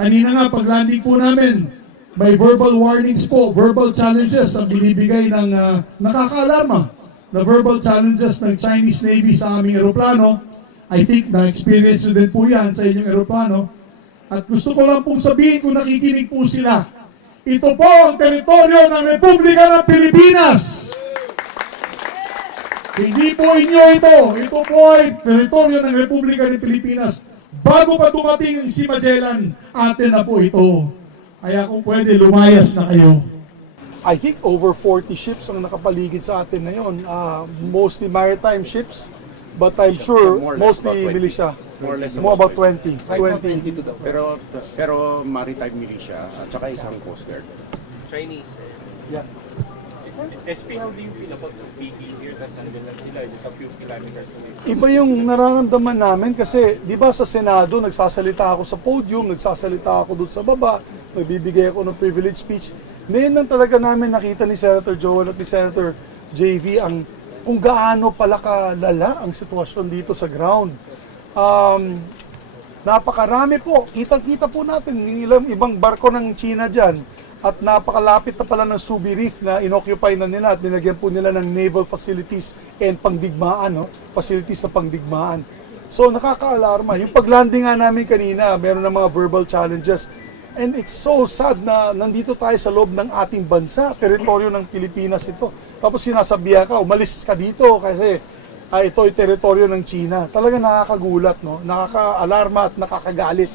Kanina nga, pag-landing po namin, may verbal warnings po, verbal challenges ang binibigay ng ah, nakakaalarma na verbal challenges ng Chinese Navy sa aming eroplano. I think na-experience nyo din po yan sa inyong eroplano. At gusto ko lang pong sabihin kung nakikinig po sila. Ito po ang teritoryo ng Republika ng Pilipinas. Hindi po inyo ito. Ito po ay teritoryo ng Republika ng Pilipinas. Bago pa dumating si Magellan, atin na po ito. Kaya kung pwede, lumayas na kayo. I think over 40 ships ang nakapaligid sa atin na yun. Ah, mostly maritime ships, but I'm sure mostly about 20. militia. More or less More about about 20. Right now, 20. 22 daw. Pero pero maritime militia at saka isang coast guard. Chinese. Eh. Yeah. SP, how do you feel about speaking here? Tapos nandun lang sila, just a few kilometers away. Iba yung nararamdaman namin kasi, di ba sa Senado, nagsasalita ako sa podium, nagsasalita ako doon sa baba, nagbibigay ako ng privilege speech. Ngayon lang talaga namin nakita ni Senator Joel at ni Senator JV ang kung gaano pala kalala ang sitwasyon dito sa ground. Um, napakarami po. Kitang-kita po natin ilang ibang barko ng China dyan. At napakalapit na pala ng Subi Reef na inoccupy na nila at nilagyan po nila ng naval facilities and pangdigmaan, no? facilities na pangdigmaan. So nakaka-alarma. Yung paglanding nga namin kanina, meron ng mga verbal challenges. And it's so sad na nandito tayo sa loob ng ating bansa, teritoryo ng Pilipinas ito. Tapos sinasabihan ka, umalis ka dito kasi ah, ito ay teritoryo ng China. Talaga nakakagulat, no? nakaka-alarma at nakakagalit.